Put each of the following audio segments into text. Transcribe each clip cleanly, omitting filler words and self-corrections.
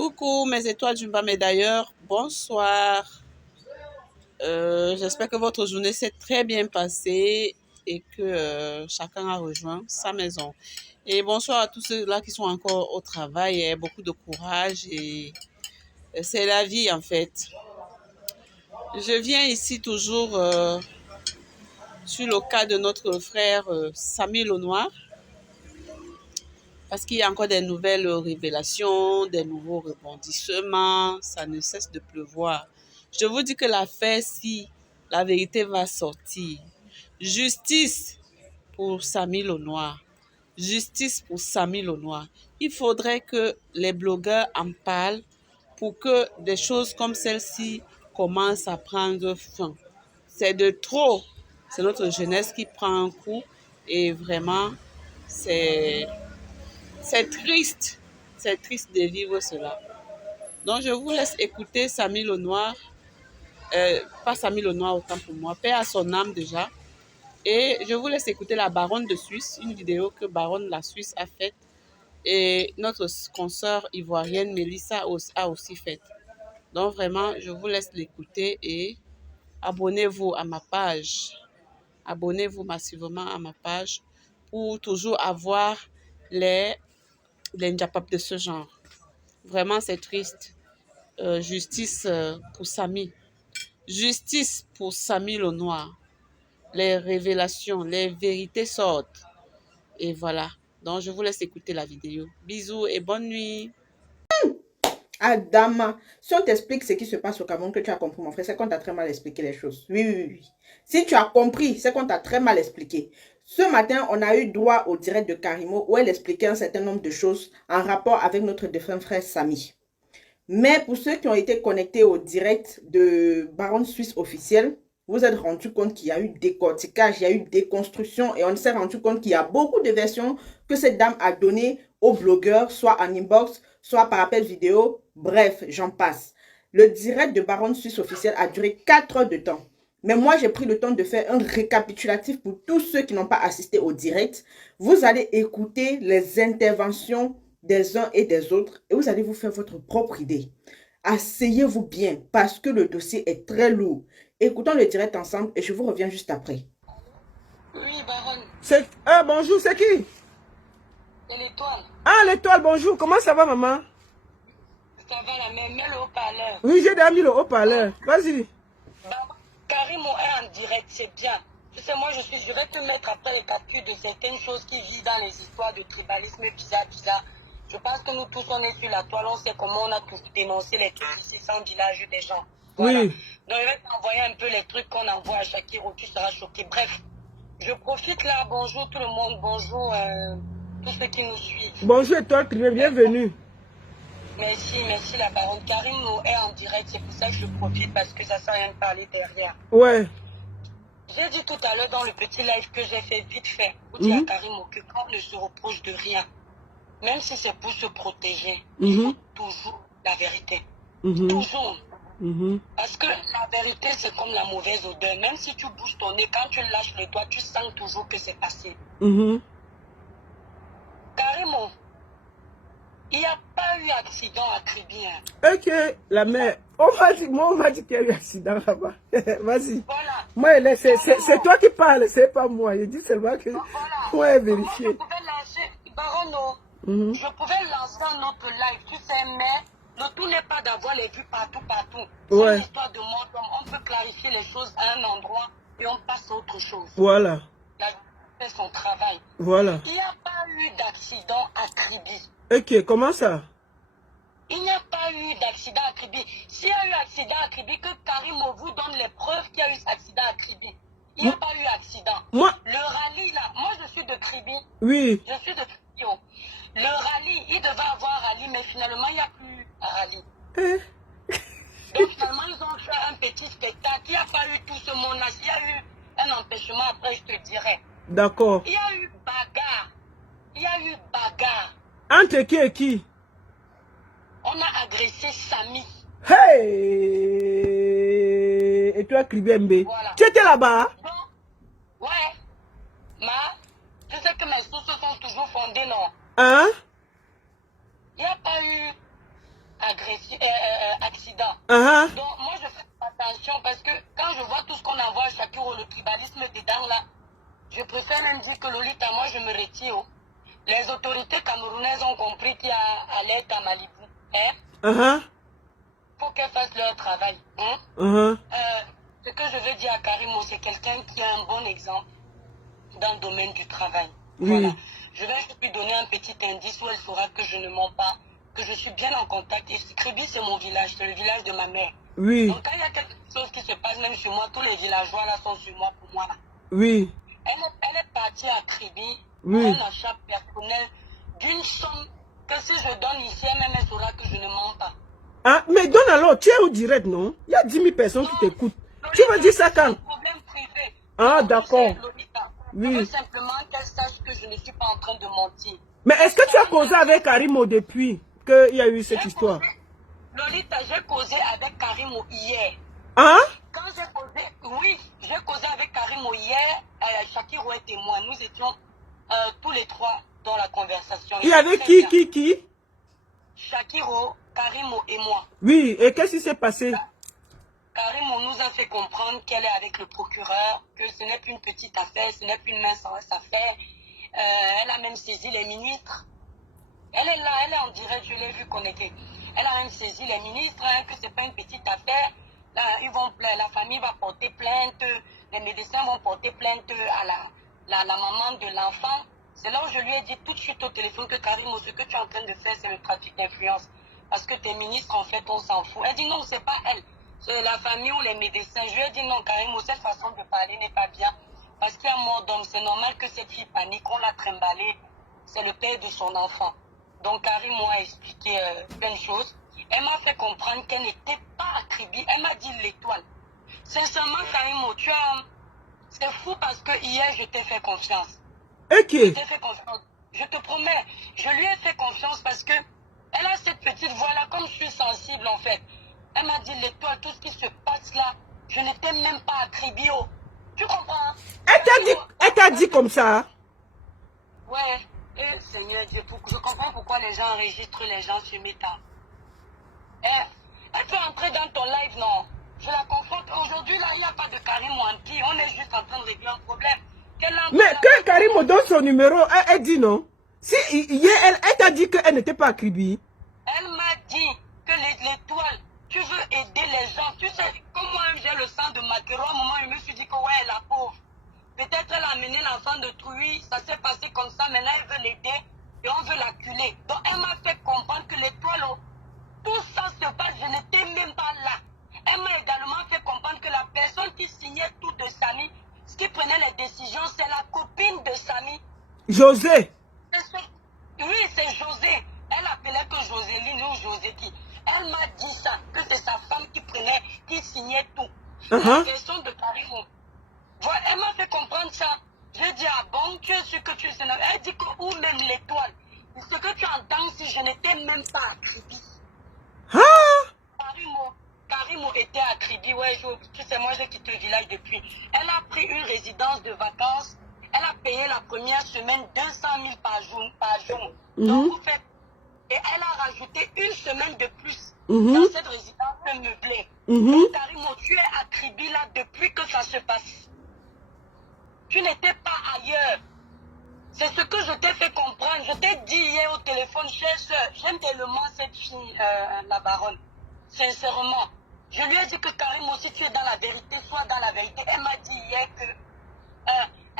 Coucou mes étoiles du bas, mais d'ailleurs, bonsoir. J'espère que votre journée s'est très bien passée et que chacun a rejoint sa maison. Et bonsoir à tous ceux-là qui sont encore au travail. Et beaucoup de courage et c'est la vie en fait. Je viens ici toujours sur le cas de notre frère Samy Lenoir parce qu'il y a encore des nouvelles révélations, des nouveaux rebondissements. Ça ne cesse de pleuvoir. Je vous dis que l'affaire, si la vérité va sortir, justice pour Samy Lenoir. Justice pour Samy Lenoir. Il faudrait que les blogueurs en parlent pour que des choses comme celle-ci commencent à prendre fin. C'est de trop. C'est notre jeunesse qui prend un coup et vraiment, c'est triste. C'est triste de vivre cela. Donc, je vous laisse écouter Samy Lenoir. Pas Samy Lenoir autant pour moi. Paix à son âme déjà. Et je vous laisse écouter la Baronne de Suisse, une vidéo que Baronne la Suisse a faite. Et notre consoeur ivoirienne Mélissa a aussi faite. Donc vraiment, je vous laisse l'écouter et abonnez-vous à ma page. Abonnez-vous massivement à ma page pour toujours avoir les Njapap de ce genre. Vraiment, c'est triste. Justice pour Samy. Justice pour Samy Lenoir. Les révélations, les vérités sortent. Et voilà. Donc, je vous laisse écouter la vidéo. Bisous et bonne nuit. Adama, si on t'explique ce qui se passe au Cameroun, que tu as compris, mon frère, c'est qu'on t'a très mal expliqué les choses. Oui, oui, oui. Si tu as compris, c'est qu'on t'a très mal expliqué. Ce matin, on a eu droit au direct de Karimo où elle expliquait un certain nombre de choses en rapport avec notre défunt frère Samy. Mais pour ceux qui ont été connectés au direct de Baronne Suisse officielle, vous êtes rendu compte qu'il y a eu décortiquage, il y a eu déconstruction et on s'est rendu compte qu'il y a beaucoup de versions que cette dame a données aux blogueurs, soit en inbox, soit par appel vidéo, bref, j'en passe. Le direct de Baronne Suisse officielle a duré 4 heures de temps. Mais moi, j'ai pris le temps de faire un récapitulatif pour tous ceux qui n'ont pas assisté au direct. Vous allez écouter les interventions des uns et des autres et vous allez vous faire votre propre idée. Asseyez-vous bien parce que le dossier est très lourd. Écoutons le direct ensemble et je vous reviens juste après. Oui, Baronne. Ah, bonjour, c'est qui? C'est l'Étoile. Ah, l'Étoile, bonjour. Comment ça va, maman? Ça va, la même, mets le haut-parleur. Oui, j'ai déjà mis le haut-parleur. Vas-y. Karimo est en direct, c'est bien. Tu sais, moi, je vais te mettre après les captures de certaines choses qui vivent dans les histoires de tribalisme bizarre. Je pense que nous tous, on est sur la toile, on sait comment on a tous dénoncé les trucs ici sans village des gens. Voilà. Oui. Donc, je vais t'envoyer un peu les trucs qu'on envoie à Shakiro, tu seras choqué. Bref, je profite là. Bonjour tout le monde, bonjour tous ceux qui nous suivent. Bonjour, Étoile, bienvenue. Merci la baronne. Karimo est en direct, c'est pour ça que je profite parce que ça sert à rien de parler derrière. Ouais. J'ai dit tout à l'heure dans le petit live que j'ai fait vite fait, pour dire à Karimo que quand on ne se reproche de rien, même si c'est pour se protéger, il faut toujours la vérité. Toujours. Parce que la vérité, c'est comme la mauvaise odeur. Même si tu bouges ton nez, quand tu lâches le doigt, tu sens toujours que c'est passé. Karimo, il n'y a pas eu accident à Kribi. Ok, la mère. On m'a dit qu'il y a eu accident là-bas. Vas-y. Voilà. Moi, c'est toi qui parles, c'est pas moi. Je dis seulement que moi, vérifier. Je pouvais lancer, Barono, je pouvais lancer un autre live, tu sais, mais le tout n'est pas d'avoir les vues partout. C'est une histoire de monde, on peut clarifier les choses à un endroit et on passe à autre chose. Voilà. La vie fait son travail. Voilà. Il n'y a pas eu d'accident à Kribi. Ok, comment ça? Il n'y a pas eu d'accident à Kribi. S'il y a eu accident à Kribi, que Karimo vous donne les preuves qu'il y a eu accident à Kribi. Il n'y a pas eu accident. Moi? Le rallye là, moi je suis de Kribi. Oui. Je suis de Kribi. Le rallye, il devait avoir rallye, mais finalement il n'y a plus rallye. Donc finalement ils ont fait un petit spectacle. Il n'y a pas eu tout ce monde-là. S'il y a eu un empêchement, après je te dirai. D'accord. Il y a eu bagarre. Il y a eu bagarre. Entre qui et qui? On a agressé Samy. Hey! Et toi, Kribembe. Voilà. Tu étais là-bas? Ouais. Tu sais que mes sources sont toujours fondées, non? Hein? Il n'y a pas eu accident. Donc, moi, je fais attention parce que quand je vois tout ce qu'on envoie à Shakiro, le tribalisme dedans, là, je préfère même dire que Lolita, moi, je me retire. Les autorités camerounaises ont compris qu'il y a alerte à Malibu. Hein? Faut qu'elles fassent leur travail. Hein? Ce que je veux dire à Karimo, c'est quelqu'un qui a un bon exemple dans le domaine du travail. Voilà. Je vais lui donner un petit indice où elle saura que je ne mens pas, que je suis bien en contact. Et Kribi, c'est mon village, c'est le village de ma mère. Donc quand il y a quelque chose qui se passe même sur moi, tous les villageois là sont sur moi pour moi. Là. Elle est partie à Kribi pour un achat personnel d'une somme que si je donne ici, elle saura que je ne mens pas. Ah, mais donne alors, tu es au direct, non? Il y a 10 000 personnes qui t'écoutent. Tu vas dire ça quand? C'est un problème privé. Ah, d'accord. Je veux simplement qu'elle sache que je ne suis pas en train de mentir. Mais est-ce que tu as causé avec Karimo depuis qu'il y a eu cette histoire? Lolita, j'ai causé avec Karimo hier. Quand j'ai causé, j'ai causé avec Karimo hier. Shakiro est témoin. Nous étions tous les trois dans la conversation. Il y avait qui? Shakiro, Karimo et moi. Oui, et qu'est-ce qui s'est passé? Karimo nous a fait comprendre qu'elle est avec le procureur, que ce n'est plus une petite affaire, ce n'est plus une mince affaire. Elle a même saisi les ministres. Elle est là, elle est en direct, je l'ai vu connecter. Elle a même saisi les ministres, que ce n'est pas une petite affaire. Là, la famille va porter plainte, les médecins vont porter plainte à la maman de l'enfant. C'est là où je lui ai dit tout de suite au téléphone que Karimo, ce que tu es en train de faire, c'est le trafic d'influence. Parce que tes ministres, en fait, on s'en fout. Elle dit non, c'est pas elle. C'est la famille ou les médecins. Je lui ai dit non, Karimo, cette façon de parler n'est pas bien. Parce qu'il y a mort d'homme. C'est normal que cette fille panique, on l'a trimballée. C'est le père de son enfant. Donc Karimo a expliqué plein de choses. Elle m'a fait comprendre qu'elle n'était pas attribuée. Elle m'a dit l'étoile. Sincèrement, Karimo, c'est fou parce que hier, je t'ai fait confiance. Je t'ai fait confiance. Je te promets, je lui ai fait confiance parce que elle a cette petite voix-là, comme je suis sensible en fait. Elle m'a dit l'étoile, tout ce qui se passe là, je n'étais même pas attribuée. Tu comprends? Elle t'a dit comme ça? Ouais. Et Seigneur Dieu, je comprends pourquoi les gens enregistrent les gens sur Meta. Elle peut entrer dans ton live, non? Je la confronte. Aujourd'hui, là, il n'y a pas de Karimo anti. On est juste en train de régler un problème. Mais quand Karimo donne son numéro, elle dit non. Si hier, elle t'a dit qu'elle n'était pas Kribi. Elle m'a dit que l'étoile, tu veux aider les gens. Tu sais, comme moi, j'ai le sang de Makero, à un moment, je me suis dit que ouais, la pauvre. Peut-être elle a amené l'enfant de Trouy, ça s'est passé comme ça, maintenant elle veut l'aider et on veut l'acculer. Donc elle m'a fait comprendre que l'étoile, tout ça se passe, je n'étais même pas là. Elle m'a également fait comprendre que la personne qui signait tout de Samy, ce qui prenait les décisions, c'est la copine de Samy. José. Oui, c'est José. Elle appelait que Joséline ou José qui. Elle m'a dit ça, que c'est sa femme qui signait tout. La version de Karimo. Voilà, elle m'a fait comprendre ça. J'ai dit, ah bon, tu es sûr que tu es... Elle dit que, ou même l'étoile. Ce que tu entends, si je n'étais même pas à Kribi. Karimo était à Kribi, ouais, tu sais, moi j'ai quitté le village depuis. Elle a pris une résidence de vacances. Elle a payé la première semaine 200 000 par jour. Donc, vous faites... Et elle a rajouté une semaine de plus dans cette résidence meublée. Donc, Karimo, tu es à Kribi là depuis que ça se passe. Tu n'étais pas ailleurs. C'est ce que je t'ai fait comprendre. Je t'ai dit hier au téléphone, chère soeur, j'aime tellement cette fille, la baronne. Sincèrement. Je lui ai dit que Karimo, si tu es dans la vérité, sois dans la vérité. Elle m'a dit hier que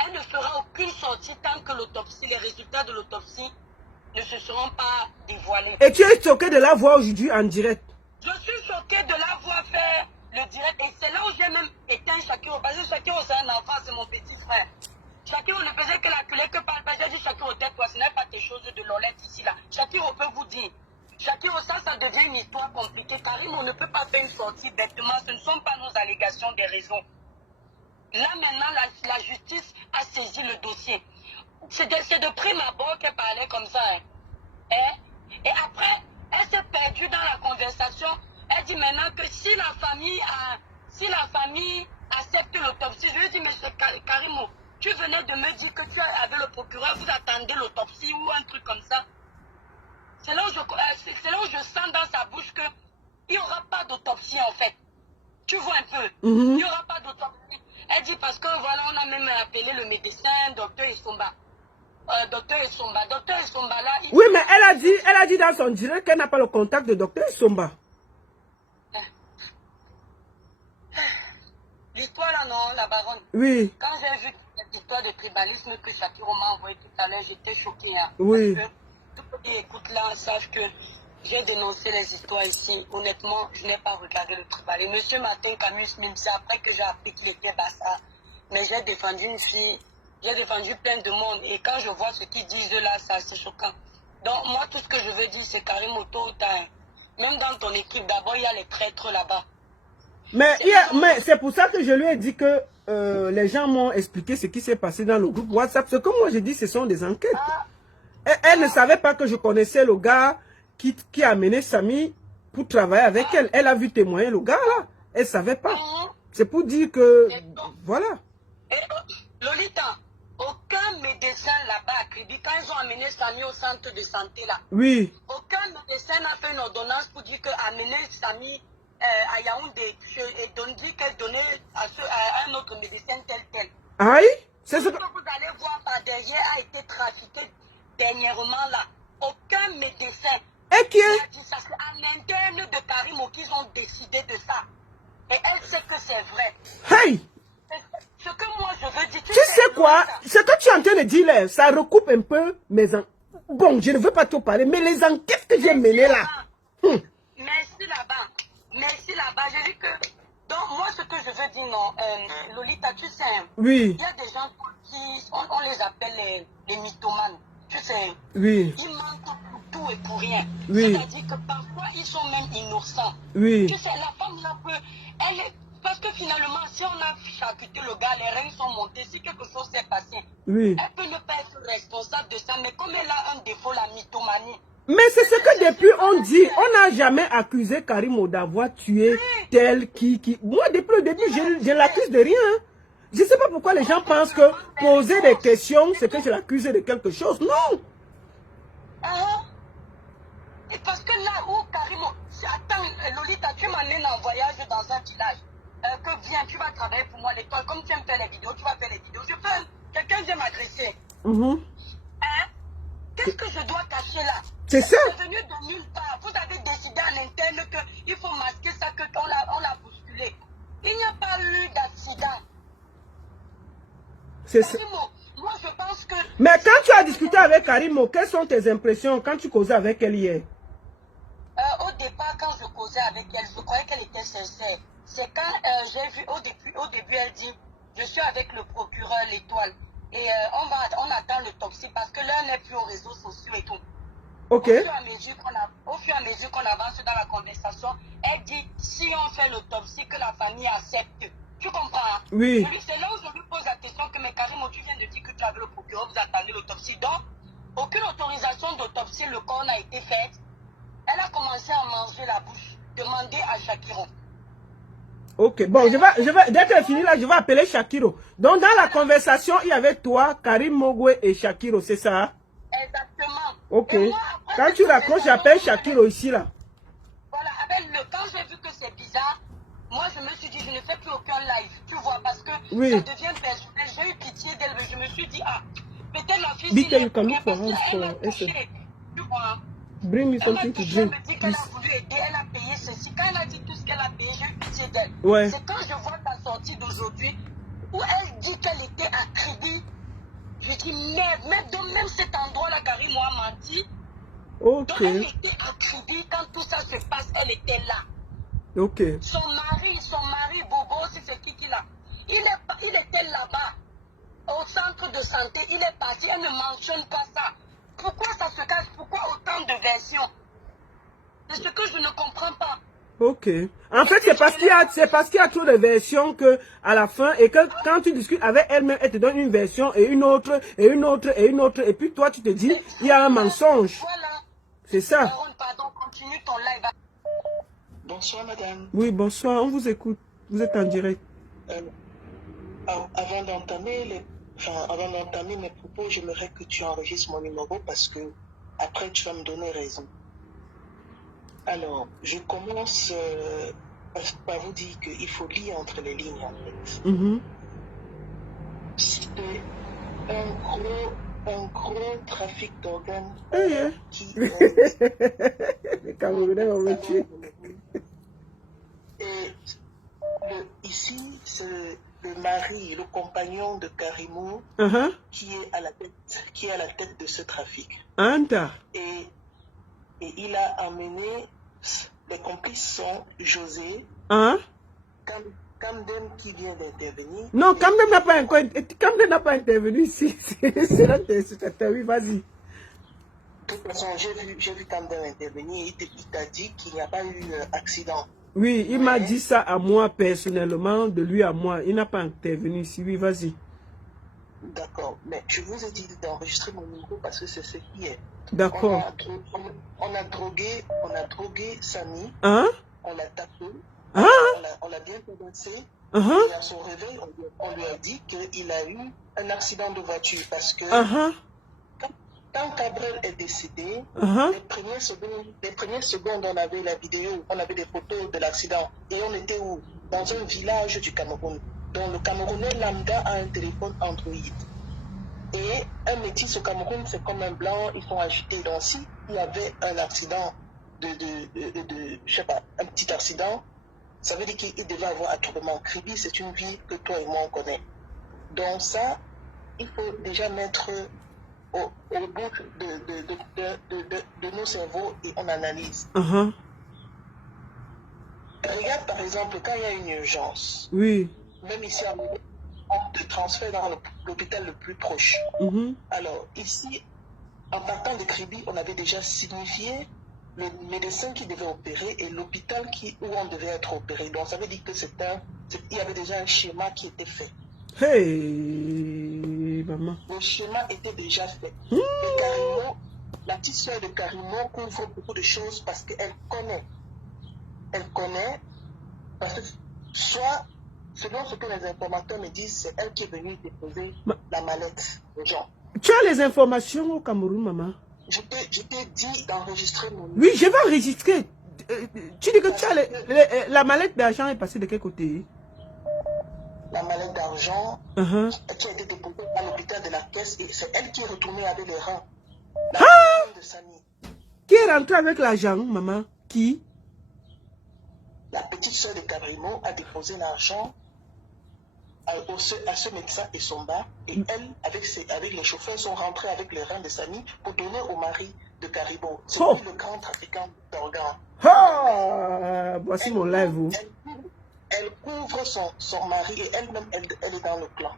elle ne fera aucune sortie tant que l'autopsie, les résultats de l'autopsie ne se seront pas dévoilés. Et tu es choqué de la voir aujourd'hui en direct? Je suis choqué de la voir faire le direct. Et c'est là où j'ai même éteint Shakiro. Parce que Shakiro, c'est un enfant, c'est mon petit frère. Shakiro ne faisait que l'acculer, que par le. J'ai dit, Shakiro, tais-toi, ce n'est pas tes choses de Lolette ici, là. Shakiro peut vous dire. Shakiro, ça devient une histoire compliquée. Karim, on ne peut pas faire une sortie bêtement. Ce ne sont pas nos allégations des raisons. Là, maintenant, la justice a saisi le dossier. C'est de prime abord qu'elle parlait comme ça. Hein. Et après, elle s'est perdue dans la conversation. Elle dit maintenant que si la famille accepte l'autopsie, je lui ai dit, monsieur Karimo, tu venais de me dire que tu avais le procureur, vous attendez l'autopsie ou un truc comme ça. C'est là où je sens dans sa bouche que d'autopsie en fait. Tu vois un peu. Il n'y aura pas d'autopsie. Elle dit parce que voilà, on a même appelé le médecin, docteur Isomba. Docteur Isomba là. Oui, mais elle a dit dans son direct qu'elle n'a pas le contact de docteur Isomba. L'histoire là, non, la baronne. Oui. Quand j'ai vu cette histoire de tribalisme que Shakiro m'a envoyé tout à l'heure, j'étais choquée. Hein, oui. Parce que tous ceux qui écoutent là savent que j'ai dénoncé les histoires ici. Honnêtement, je n'ai pas regardé le tribalisme. Monsieur Martin Camus, même c'est après que j'ai appris qu'il était bassa. Mais j'ai défendu une fille, j'ai défendu plein de monde. Et quand je vois ce qu'ils disent là, c'est assez choquant. Donc moi, tout ce que je veux dire, c'est Karim Moto, même dans ton équipe, d'abord, il y a les traîtres là-bas. Mais c'est pour ça que je lui ai dit que les gens m'ont expliqué ce qui s'est passé dans le groupe WhatsApp. Ce que moi j'ai dit, ce sont des enquêtes. Elle ne savait pas que je connaissais le gars qui a amené Samy pour travailler avec elle. Elle a vu témoigner le gars là. Elle ne savait pas. C'est pour dire que... Voilà. Lolita, aucun médecin là-bas à Kribi, quand ils ont amené Samy au centre de santé là, oui. Aucun médecin n'a fait une ordonnance pour dire qu'amener Samy à Yaoundé et dit qu'elle donnait à un autre médecin tel. Aïe, c'est ce que vous allez voir par derrière a été trafiqué dernièrement là. Aucun médecin. Et qui est dit ça, c'est à l'interne de Karimo qu'ils ont décidé de ça. Et elle sait que c'est vrai. Hey! Ce que moi je veux dire, tu sais quoi? Ce que tu es en train de dire là, ça recoupe un peu mes enquêtes. Bon, je ne veux pas trop parler, mais les enquêtes que j'ai menées là. Merci là-bas. Merci là-bas. J'ai dit que... Donc, moi, ce que je veux dire, non, Lolita, tu sais, oui. Il y a des gens qui... On les appelle les mythomanes. Tu sais, oui. Ils mentent pour tout et pour rien. Oui. C'est-à-dire que parfois, ils sont même innocents. Oui. Tu sais, la femme, là, elle est... Parce que finalement, si on a charcuté le gars, les reins sont montés, si quelque chose s'est passé, oui. Elle peut ne pas être responsable de ça, mais comme elle a un défaut, la mythomanie. Mais c'est ce que depuis on dit, on n'a jamais accusé Karimo d'avoir tué tel qui... Moi, depuis le début, je l'accuse de rien. Je ne sais pas pourquoi les gens pensent que poser des questions, c'est que je l'accuse de quelque chose. Non. Et parce que là où Karimo... Attends, Lolita, tu m'amènes en voyage dans un village. Que viens, tu vas travailler pour moi à l'école. Comme tu aimes faire les vidéos, tu vas faire les vidéos. Quelqu'un vient m'adresser. Qu'est-ce que je dois cacher là? C'est ça. C'est venu de nulle part. Vous avez décidé à l'interne qu'il faut masquer ça, qu'on l'a bousculé. Il n'y a pas eu d'accident. C'est ça. Moi, je pense que... Mais quand tu as discuté avec Karimo, quelles sont tes impressions quand tu causais avec elle hier? Au départ, quand je causais avec elle, je croyais qu'elle était sincère. C'est quand j'ai vu, au début, elle dit, je suis avec le procureur L'Étoile. Et on attend l'autopsie parce que l'un n'est plus aux réseaux sociaux et tout. Ok. Au fur et à mesure qu'on avance dans la conversation, elle dit, si on fait l'autopsie, que la famille accepte. Tu comprends? Oui. C'est là où je lui pose la question que, mais Karimo, tu viens de dire que tu avais le procureur, vous attendez l'autopsie. Donc, aucune autorisation d'autopsie, le corps n'a été faite. Elle a commencé à manger la bouche. Demander à Shakiro. Ok, bon, dès qu'elle finit là, je vais appeler Shakiro. Donc, dans la conversation, il y avait toi, Karim Mogwe et Shakiro, c'est ça? Exactement. Ok. Moi, après, quand tu raccroches, j'appelle Shakiro ici là. Voilà, quand j'ai vu que c'est bizarre, moi je me suis dit, je ne fais plus aucun live, tu vois, parce que oui. ça devient personnel. J'ai eu pitié d'elle, mais je me suis dit, peut-être la fille, elle a touché, tu vois. Bring me something to drink. Elle me dit qu'elle a voulu aider, elle a payé ceci. Quand elle a dit tout ce qu'elle a payé, j'ai eu pitié d'elle. Ouais. C'est quand je vois ta sortie d'aujourd'hui, où elle dit qu'elle était à Kribi. Je dis, même cet endroit-là, Karim m'a menti. Ok. Donc elle était à Kribi, quand tout ça se passe, elle était là. Ok. Son mari, Bobo, c'est qui là. Il était là-bas, au centre de santé, il est parti, elle ne mentionne pas ça. Pourquoi ça se cache? Pourquoi autant de versions? C'est ce que je ne comprends pas. Ok. En fait, c'est parce qu'il y a trop de versions que à la fin, et que quand tu discutes avec elle-même, elle te donne une version et une autre, et une autre, et une autre, et puis toi, tu te dis, il y a un mensonge. Voilà. C'est ça. Pardon, continue ton live. Bonsoir, madame. Oui, bonsoir, on vous écoute. Vous êtes en direct. Avant d'entamer mes propos, j'aimerais que tu enregistres mon numéro parce que après tu vas me donner raison. Alors, je commence pas vous dire qu'il faut lire entre les lignes en fait. C'est un gros trafic d'organes qui les Camerounais vont me tuer. Et ici, c'est le mari, le compagnon de Karimo qui est à la tête de ce trafic. Anta. Et il a amené, les complices sont José, Camden qui vient d'intervenir. Non, Camden n'a pas intervenu ici. C'est là que c'est oui, vas-y. De toute façon, j'ai vu Camden intervenir. Il t'a dit qu'il n'y a pas eu accident. Oui, il m'a dit ça à moi personnellement, de lui à moi. Il n'a pas intervenu ici. Oui, vas-y. D'accord, mais je vous ai dit d'enregistrer mon numéro parce que c'est ce qui est. D'accord. On a drogué Samy. On l'a tapé. On l'a bien commencé. Et à son réveil, on lui a dit qu'il a eu un accident de voiture parce que quand Cabrel est décédé, les premières secondes, on avait la vidéo, on avait des photos de l'accident. Et on était où? Dans un village du Cameroun, dont le Camerounais lambda a un téléphone Android. Et un métis au Cameroun, c'est comme un blanc, ils sont agités. Donc s'il y avait un accident je sais pas, un petit accident, ça veut dire qu'il devait avoir attroupement. Kribi, c'est une ville que toi et moi on connaît. Donc ça, il faut déjà mettre au bout de nos cerveaux et on analyse. Regarde par exemple, quand il y a une urgence, même ici à Moulin, on te transfère dans l'hôpital le plus proche. Alors ici, en partant de Kribi, on avait déjà signifié le médecin qui devait opérer et l'hôpital où on devait être opéré. Donc ça veut dire que il y avait déjà un schéma qui était fait. Hey, maman. Le schéma était déjà fait. Et Karimo, la petite soeur de Karimo couvre beaucoup de choses parce qu'elle connaît. Elle connaît parce que soit, selon ce que les informateurs me disent, c'est elle qui est venue déposer la mallette aux gens. Tu as les informations au Cameroun, maman? Je t'ai dit d'enregistrer mon numéro. Oui, je vais enregistrer. Tu dis que tu as la mallette d'argent est passée de quel côté? La mallette d'argent qui a été déposée à l'hôpital de la Caisse et c'est elle qui est retournée avec les reins. La de Samy. Qui est rentrée avec l'argent, maman? Qui? La petite soeur de Cabrimo a déposé l'argent à ce médecin et son bas et elle, avec les chauffeurs, sont rentrés avec les reins de Samy pour donner au mari de Caribou. C'est lui le grand trafiquant d'organes. Voici mon live. Elle couvre son mari et elle-même, elle est dans le clan.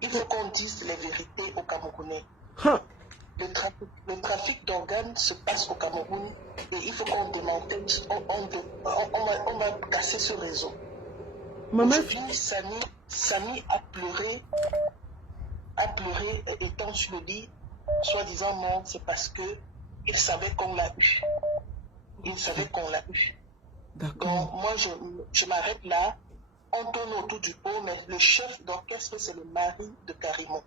Il faut qu'on dise les vérités aux Camerounais. Le trafic d'organes se passe au Cameroun et il faut qu'on démantèle, on va casser ce réseau. Aujourd'hui, Samy a pleuré étant sur le lit, soi-disant mort, c'est parce que il savait qu'on l'a eu. Il savait qu'on l'a eu. Donc moi je m'arrête là, on tourne autour du pot, mais le chef d'orchestre c'est le mari de Karimo.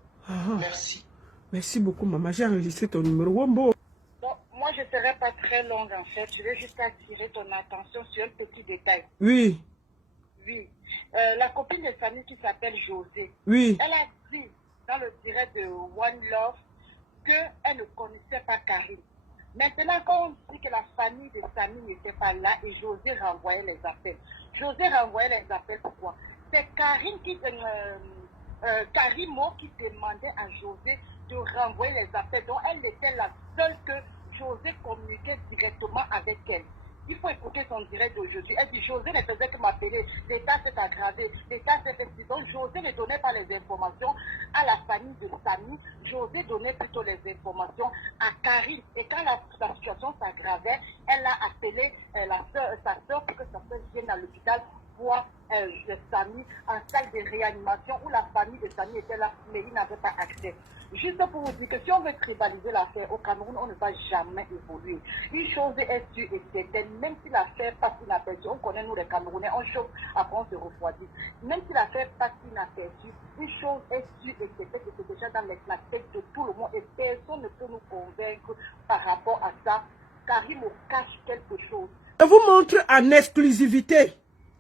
Merci. Merci beaucoup maman, j'ai enregistré ton numéro. Wombo. Bon, moi je ne serai pas très longue en fait, je vais juste attirer ton attention sur un petit détail. Oui. Oui, la copine de Samy qui s'appelle José, elle a dit dans le direct de One Love qu'elle ne connaissait pas Karim. Maintenant, quand on dit que la famille de Samy n'était pas là et José renvoyait les appels. José renvoyait les appels pourquoi? C'est Karimo qui demandait à José de renvoyer les appels. Donc, elle était la seule que José communiquait directement avec elle. Il faut écouter son direct d'aujourd'hui. Elle dit José ne faisait que m'appeler, l'état s'est aggravé, l'état s'est fait. Donc José ne donnait pas les informations à la famille de Samy, José donnait plutôt les informations à Karim. Et quand la situation s'aggravait, elle a appelé sa soeur pour que sa soeur vienne à l'hôpital voir Samy en salle de réanimation où la famille de Samy était là, mais il n'avait pas accès. Juste pour vous dire que si on veut tribaliser l'affaire au Cameroun, on ne va jamais évoluer. Une chose est sûre et certaine, même si l'affaire passe inaperçue, on connaît nous les Camerounais, on chauffe, après on se refroidit. Même si l'affaire passe inaperçue, une chose est sûre et certaine, que c'est déjà dans la tête de tout le monde et personne ne peut nous convaincre par rapport à ça, car il nous cache quelque chose. Je vous montre en exclusivité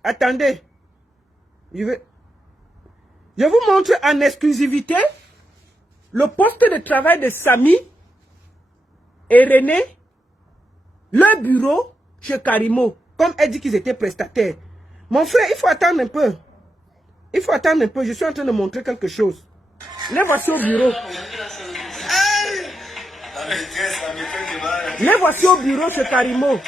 Attendez. Je vous montre en exclusivité le poste de travail de Samy et René, leur bureau chez Karimo, comme elle dit qu'ils étaient prestataires. Mon frère, il faut attendre un peu. Il faut attendre un peu, je suis en train de montrer quelque chose. Les voici au bureau. Les voici au bureau chez Karimo.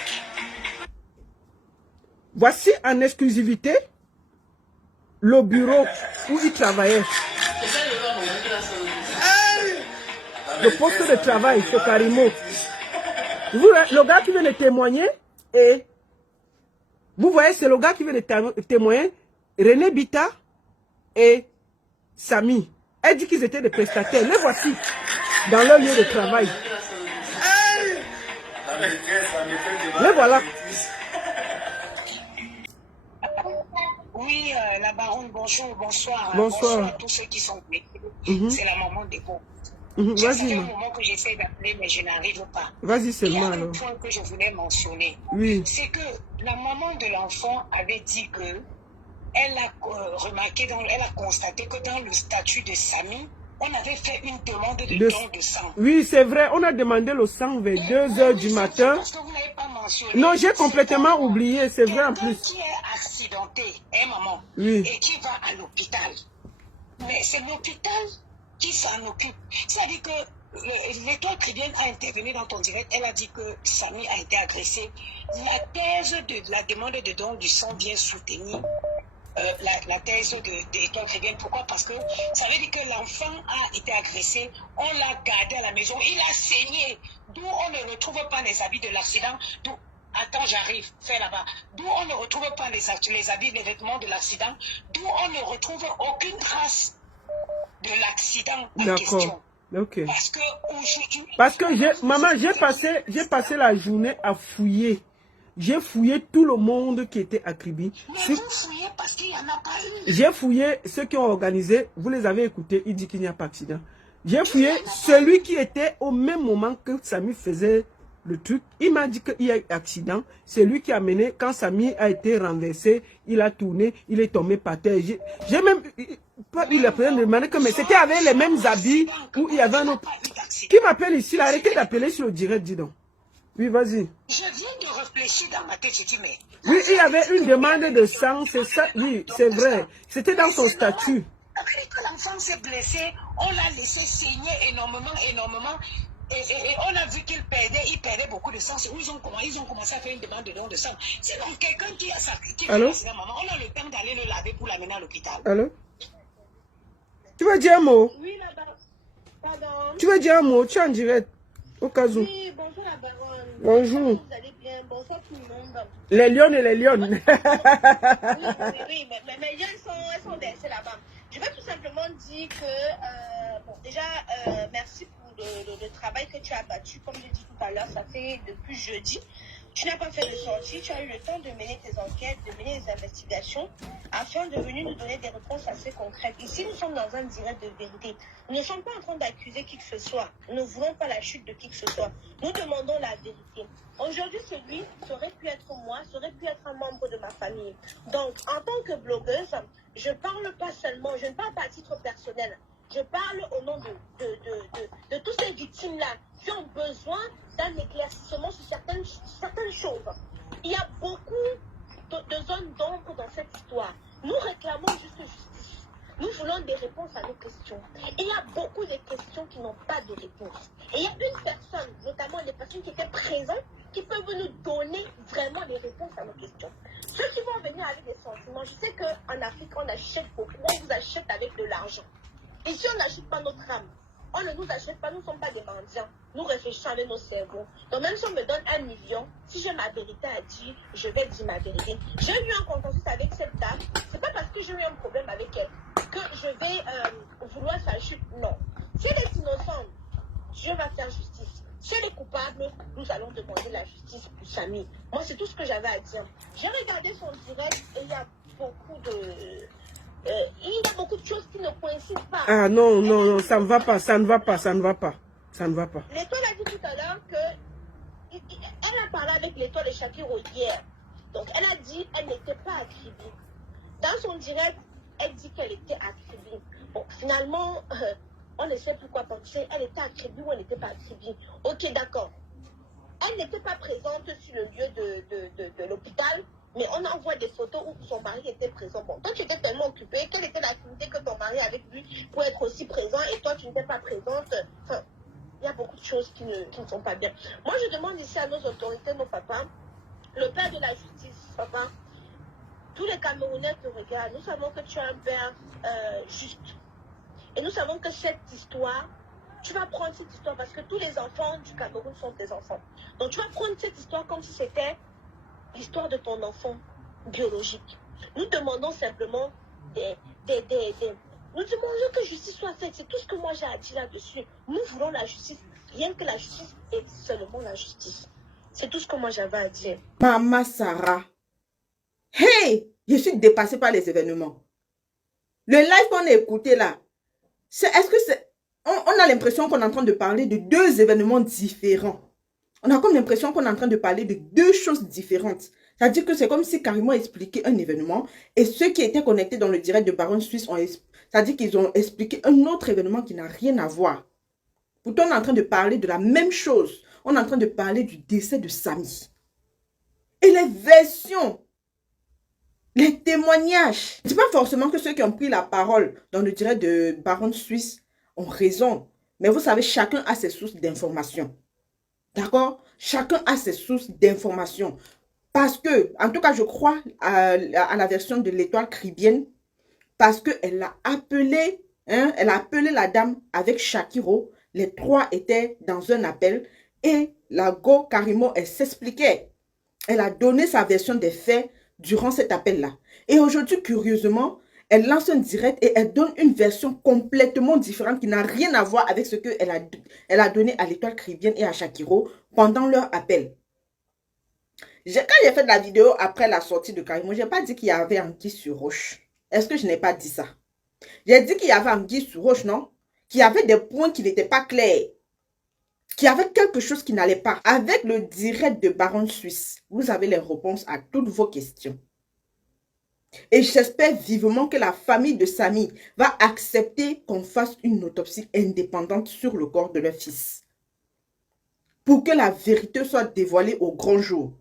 Voici en exclusivité le bureau où il travaillait. Le poste de travail chez Karimo. Vous, le gars qui vient de témoigner, et vous voyez, c'est le gars qui vient de témoigner, René Bita et Samy. Elle dit qu'ils étaient des prestataires. Les voici dans leur lieu de travail. Les voilà. Oui, la baronne, bonjour, bonsoir. Bonsoir. À tous ceux qui sont venus. C'est la maman des bons. Vas-y. C'est un moment que j'essaie d'appeler, mais je n'arrive pas. Vas-y seulement alors. Il y a un point que je voulais mentionner. Oui. C'est que la maman de l'enfant avait dit que elle a remarqué, elle a constaté que dans le statut de Samy, on avait fait une demande de don de sang. Oui, c'est vrai. On a demandé le sang vers 2 h du matin. Parce que vous n'avez pas mentionné. Non, j'ai complètement oublié. C'est vrai en plus. Qui est accidenté, maman, oui. Et qui va à l'hôpital. Mais c'est l'hôpital qui s'en occupe. C'est-à-dire que l'étoile tribune a intervenu dans ton direct. Elle a dit que Samy a été agressé. La thèse de la demande de don du sang vient soutenir la thèse de l'étoile tribune. Pourquoi? Parce que ça veut dire que l'enfant a été agressé. On l'a gardé à la maison. Il a saigné. D'où on ne retrouve pas les habits de l'accident. Attends, j'arrive, fais là-bas. D'où on ne retrouve pas les habits, les vêtements de l'accident. D'où on ne retrouve aucune trace de l'accident en question. Ok. Parce que aujourd'hui... Parce que maman, j'ai passé la journée à fouiller. J'ai fouillé tout le monde qui était à Kribi. Mais vous fouillez parce qu'il n'y en a pas eu. J'ai fouillé ceux qui ont organisé. Vous les avez écoutés, il dit qu'il n'y a pas d'accident. J'ai fouillé celui qui était au même moment que Samy faisait le truc. Il m'a dit qu'il y a eu accident. C'est lui qui a mené. Quand Samy a été renversé, il a tourné, il est tombé par terre. J'ai même pas eu la peine de demander que, mais c'était avec les mêmes habits où il y avait un autre. Qui m'appelle ici? Arrêtez d'appeler sur le direct, dis donc. Oui, vas-y. Je viens de réfléchir dans ma tête, je dis, mais... Oui, il y avait une demande de sang, c'est ça, oui, c'est vrai. C'était dans son statut. Après que l'enfant s'est blessé, on l'a laissé saigner énormément. Et on a vu qu'il perdait beaucoup de sang. C'est où ils ont commencé à faire une demande de don de sang. C'est donc quelqu'un qui a sacrifié maman. On a le temps d'aller le laver pour l'amener à l'hôpital. Allô? Tu veux dire un mot? Oui, là-bas. Pardon. Tu veux dire un mot? Tu es en direct. Au cas où. Oui, bonjour la baronne. Bonjour. Vous allez bien? Bonsoir tout le monde. Les lions et les lionnes. oui, mais les lions elles sont versées là-bas. Je vais tout simplement dire que, bon, déjà, merci pour le travail que tu as battu. Comme je dis tout à l'heure, ça fait depuis jeudi. Tu n'as pas fait de sortie, tu as eu le temps de mener tes enquêtes, de mener les investigations, afin de venir nous donner des réponses assez concrètes. Ici, nous sommes dans un direct de vérité. Nous ne sommes pas en train d'accuser qui que ce soit. Nous ne voulons pas la chute de qui que ce soit. Nous demandons la vérité. Aujourd'hui, celui aurait pu être moi, ça aurait pu être un membre de ma famille. Donc, en tant que blogueuse, je ne parle pas seulement, je ne parle pas à titre personnel. Je parle au nom de toutes ces victimes-là qui ont besoin d'un éclaircissement sur certaines choses. Il y a beaucoup de zones d'ombre dans cette histoire. Nous réclamons juste justice. Nous voulons des réponses à nos questions. Et il y a beaucoup de questions qui n'ont pas de réponse. Et il y a une personne, notamment les personnes qui étaient présentes, qui peuvent nous donner vraiment des réponses à nos questions. Ceux qui vont venir avec des sentiments, je sais qu'en Afrique, on achète beaucoup, on vous achète avec de l'argent. Ici, on n'achète pas notre âme. On ne nous achète pas, nous ne sommes pas des mendiants. Nous réfléchissons avec nos cerveaux. Donc même si on me donne 1 million, si j'ai ma vérité à dire, je vais dire ma vérité. J'ai eu un contentieux avec cette dame. C'est pas parce que j'ai eu un problème avec elle que je vais vouloir sa chute. Non. Si elle est innocente, je vais faire justice. Si elle est coupable, nous allons demander la justice pour Samy. Moi, c'est tout ce que j'avais à dire. J'ai regardé son direct et il y a beaucoup de... il y a beaucoup de choses qui ne coïncident pas. Ah non, non, non, ça ne va pas, ça ne va pas, ça ne va pas. Ça ne va pas. L'étoile a dit tout à l'heure que elle a parlé avec l'étoile de Shakiro hier. Donc, elle a dit qu'elle n'était pas à Kribi. Dans son direct, elle dit qu'elle était à Kribi. Bon, finalement, on ne sait pourquoi penser. Elle était à Kribi ou elle n'était pas à Kribi. Ok, d'accord. Elle n'était pas présente sur le lieu de l'hôpital, mais on envoie des photos où son mari était présent. Bon, toi, tu étais tellement occupée. Quelle était l'activité que ton mari avait avec lui pour être aussi présent et toi, tu n'étais pas présente? Enfin, il y a beaucoup de choses qui ne sont pas bien. Moi, je demande ici à nos autorités, nos papas, le père de la justice, papa, tous les Camerounais te regardent. Nous savons que tu as un père juste. Et nous savons que cette histoire, tu vas prendre cette histoire parce que tous les enfants du Cameroun sont tes enfants. Donc tu vas prendre cette histoire comme si c'était l'histoire de ton enfant biologique. Nous demandons simplement nous demandons que justice soit faite. C'est tout ce que moi j'ai à dire là-dessus. Nous voulons la justice. Rien que la justice et seulement la justice. C'est tout ce que moi j'avais à dire. Maman Sarah. Hey! Je suis dépassée par les événements. Le live qu'on a écouté là, est-ce que c'est... On a l'impression qu'on est en train de parler de deux événements différents. On a comme l'impression qu'on est en train de parler de deux choses différentes. C'est-à-dire que c'est comme si carrément expliqué un événement et ceux qui étaient connectés dans le direct de Baron Suisse, c'est-à-dire qu'ils ont expliqué un autre événement qui n'a rien à voir. Pourtant, on est en train de parler de la même chose. On est en train de parler du décès de Samy. Et les versions, les témoignages. Ce n'est pas forcément que ceux qui ont pris la parole dans le direct de Baron Suisse ont raison. Mais vous savez, chacun a ses sources d'informations. D'accord? Chacun a ses sources d'informations. Parce que, en tout cas, je crois à la version de l'étoile cribienne. Parce qu'elle a appelé, elle a appelé la dame avec Shakiro. Les trois étaient dans un appel. Et la go carrément, elle s'expliquait. Elle a donné sa version des faits durant cet appel-là. Et aujourd'hui, curieusement, elle lance un direct et elle donne une version complètement différente qui n'a rien à voir avec ce qu'elle a donné à l'étoile cribienne et à Shakiro pendant leur appel. Quand j'ai fait la vidéo après la sortie de Karimo, je n'ai pas dit qu'il y avait anguille sur roche. Est-ce que je n'ai pas dit ça? J'ai dit qu'il y avait anguille sur roche, non? Qu'il y avait des points qui n'étaient pas clairs. Qu'il y avait quelque chose qui n'allait pas. Avec le direct de Baron Suisse, vous avez les réponses à toutes vos questions. Et j'espère vivement que la famille de Samy va accepter qu'on fasse une autopsie indépendante sur le corps de leur fils. Pour que la vérité soit dévoilée au grand jour.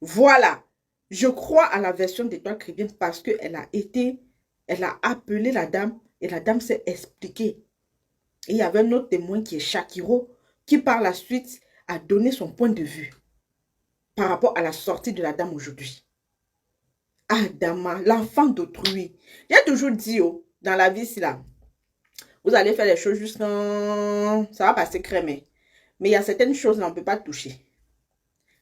Voilà. Je crois à la version d'Étoile Cribienne parce qu'elle a appelé la dame et la dame s'est expliquée. Et il y avait un autre témoin qui est Shakiro qui par la suite a donné son point de vue par rapport à la sortie de la dame aujourd'hui. Adama, l'enfant d'autrui. J'ai toujours dit, oh, dans la vie, c'est là. Vous allez faire les choses juste quand ça va passer crémé. Mais il y a certaines choses qu'on ne peut pas toucher.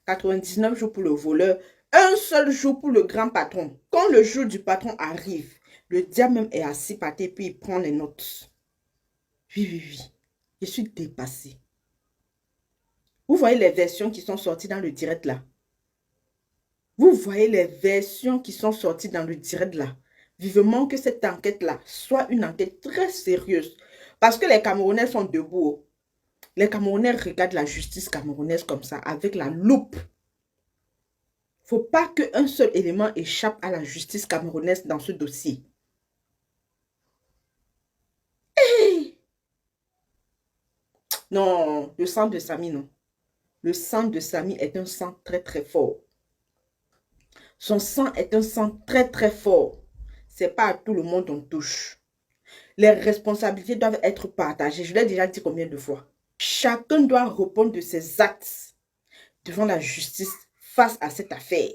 99 jours pour le voleur, un seul jour pour le grand patron. Quand le jour du patron arrive, le diable même est assis par terre puis il prend les notes. Oui. Je suis dépassée. Vous voyez les versions qui sont sorties dans le direct là. Vous voyez les versions qui sont sorties dans le direct là. Vivement que cette enquête-là soit une enquête très sérieuse. Parce que les Camerounais sont debout. Les Camerounais regardent la justice camerounaise comme ça, avec la loupe. Il ne faut pas qu'un seul élément échappe à la justice camerounaise dans ce dossier. Hey! Non, le sang de Samy, non. Le sang de Samy est un sang très très fort. Son sang est un sang très très fort. Ce n'est pas à tout le monde on touche. Les responsabilités doivent être partagées. Je l'ai déjà dit combien de fois. Chacun doit répondre de ses actes devant la justice face à cette affaire.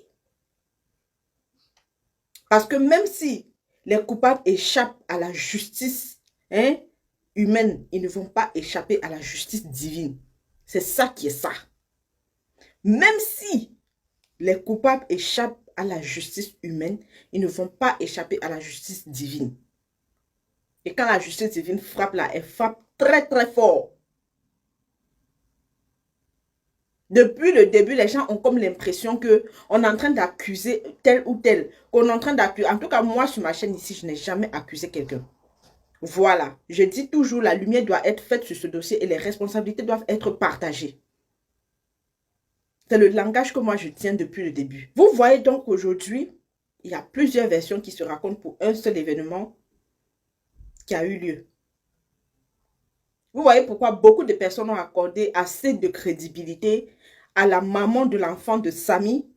Parce que même si les coupables échappent à la justice humaine, ils ne vont pas échapper à la justice divine. C'est ça qui est ça. Même si les coupables échappent à la justice humaine, ils ne vont pas échapper à la justice divine. Et quand la justice divine frappe là, elle frappe très très fort. Depuis le début, les gens ont comme l'impression qu'on est en train d'accuser tel ou tel. Qu'on est en train d'accuser. En tout cas, moi, sur ma chaîne ici, je n'ai jamais accusé quelqu'un. Voilà. Je dis toujours, la lumière doit être faite sur ce dossier et les responsabilités doivent être partagées. C'est le langage que moi je tiens depuis le début. Vous voyez donc aujourd'hui, il y a plusieurs versions qui se racontent pour un seul événement qui a eu lieu. Vous voyez pourquoi beaucoup de personnes ont accordé assez de crédibilité à la maman de l'enfant de Samy.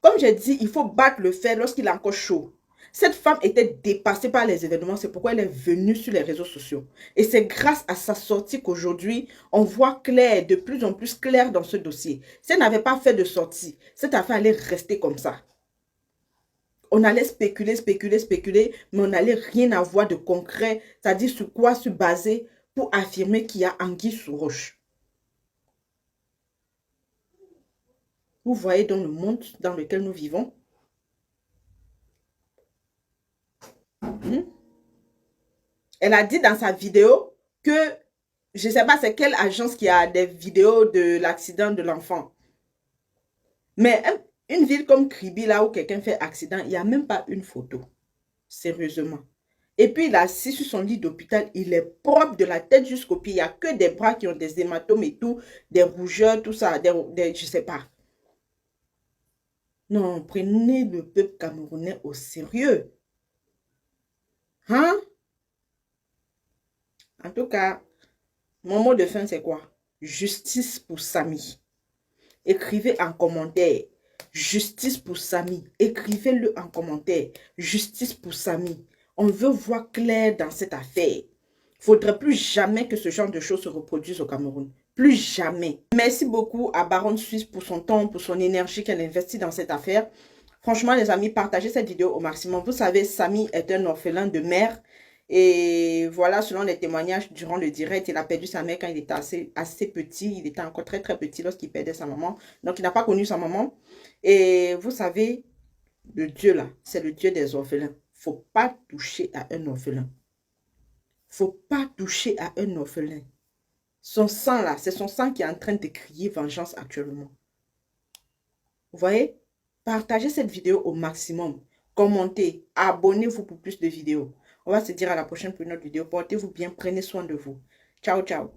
Comme j'ai dit, il faut battre le fer lorsqu'il est encore chaud. Cette femme était dépassée par les événements, c'est pourquoi elle est venue sur les réseaux sociaux. Et c'est grâce à sa sortie qu'aujourd'hui, on voit clair, de plus en plus clair dans ce dossier. Si elle n'avait pas fait de sortie, cette affaire allait rester comme ça. On allait spéculer, spéculer, spéculer, mais on n'allait rien avoir de concret, c'est-à-dire sur quoi se baser pour affirmer qu'il y a anguille sous roche. Vous voyez dans le monde dans lequel nous vivons. Elle a dit dans sa vidéo que, je ne sais pas c'est quelle agence qui a des vidéos de l'accident de l'enfant. Mais une ville comme Kribi, là où quelqu'un fait accident, il n'y a même pas une photo. Sérieusement. Et puis il est assis sur son lit d'hôpital, il est propre de la tête jusqu'aux pieds. Il n'y a que des bras qui ont des hématomes et tout, des rougeurs, tout ça, je ne sais pas. Non, prenez le peuple camerounais au sérieux. Hein? En tout cas, mon mot de fin, c'est quoi? Justice pour Samy. Écrivez en commentaire. Justice pour Samy. Écrivez-le en commentaire. Justice pour Samy. On veut voir clair dans cette affaire. Il ne faudrait plus jamais que ce genre de choses se reproduisent au Cameroun. Plus jamais. Merci beaucoup à Baronne Suisse pour son temps, pour son énergie qu'elle investit dans cette affaire. Franchement, les amis, partagez cette vidéo au maximum. Vous savez, Samy est un orphelin de mère. Et voilà, selon les témoignages durant le direct, il a perdu sa mère quand il était assez petit. Il était encore très très petit lorsqu'il perdait sa maman. Donc, il n'a pas connu sa maman. Et vous savez, le Dieu là, c'est le Dieu des orphelins. Il ne faut pas toucher à un orphelin. Il ne faut pas toucher à un orphelin. Son sang là, c'est son sang qui est en train de crier vengeance actuellement. Vous voyez? Partagez cette vidéo au maximum. Commentez, abonnez-vous pour plus de vidéos. On va se dire à la prochaine pour une autre vidéo. Portez-vous bien, prenez soin de vous. Ciao, ciao.